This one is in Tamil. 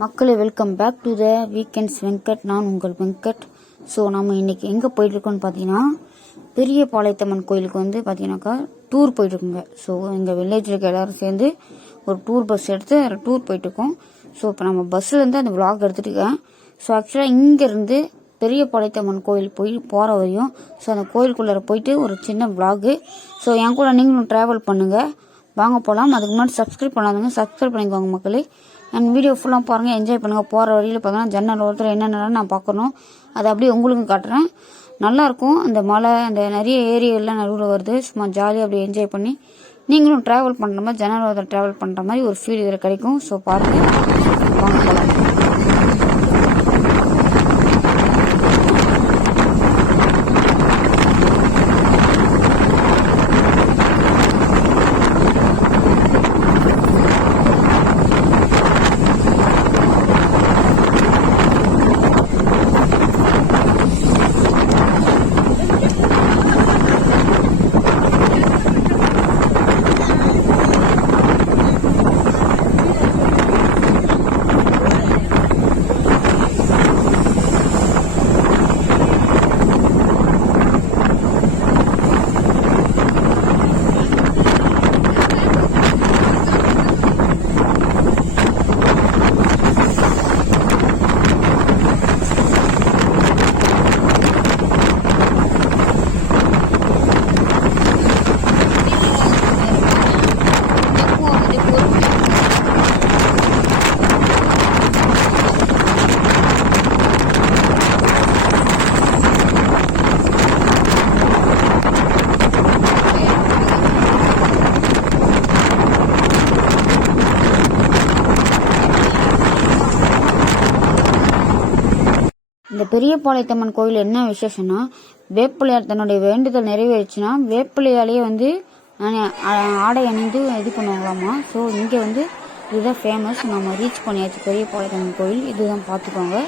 மக்களே welcome back to the weekends Venkat. நான் உங்கள் வெங்கட். ஸோ நம்ம இன்னைக்கு எங்கே போயிட்டுருக்கோன்னு பார்த்தீங்கன்னா பெரிய பாளையத்தம்மன் கோயிலுக்கு பார்த்தீங்கன்னாக்கா டூர் போயிட்டுருக்குங்க. ஸோ எங்கள் வில்லேஜில் இருக்க எல்லோரும் சேர்ந்து ஒரு டூர் பஸ் எடுத்து அதில் டூர் போயிட்டுருக்கோம். ஸோ இப்போ நம்ம பஸ்ஸுலேருந்து அந்த விளாக் எடுத்துகிட்டு இருக்கேன். ஸோ ஆக்சுவலாக இங்கேருந்து பெரிய பாளையத்தம்மன் கோயில் போகிற வரையும் ஸோ அந்த கோயிலுக்குள்ளே போயிட்டு ஒரு சின்ன விளாகு. ஸோ என் கூட நீங்களும் ட்ராவல் பண்ணுங்கள், வாங்க போகலாம். அதுக்கு முன்னாடி சப்ஸ்கிரைப் பண்ணாதுங்க, சப்ஸ்கிரைப் பண்ணிக்கோங்க மக்களே. அண்ட் வீடியோ ஃபுல்லாக பாருங்கள், என்ஜாய் பண்ணுங்கள். போகிற வழியில் பார்த்தீங்கன்னா ஜன்னல் ஒருத்தர் என்னென்னலாம் நான் பார்க்கணும் அதை அப்படியே உங்களுக்கு காட்டுறேன். நல்லாயிருக்கும். அந்த மலை அந்த நிறைய ஏரியாலாம் நடுவில் வருது. சும்மா ஜாலியாக அப்படியே என்ஜாய் பண்ணி நீங்களும் ட்ராவல் பண்ணுற மாதிரி ஜன்னல் ஒருத்தர் ட்ராவல் பண்ணுற மாதிரி ஒரு ஃபீல் இதில் கிடைக்கும். ஸோ பாருங்கள், வாங்க போகலாம். இந்த பெரிய பாளையத்தம்மன் கோயில் என்ன விசேஷம்னா, வேப்பிலையார் தன்னுடைய வேண்டுதல் நிறைவேறிச்சுன்னா வேப்பிலையாலேயே ஆடை அணிந்து இது பண்ணுவாங்களாமா. ஸோ இங்கே இதுதான் ஃபேமஸ். நம்ம ரீச் பண்ணியாச்சு பெரிய பாளையத்தம்மன் கோயில். இதுதான் பார்த்துக்கோங்க.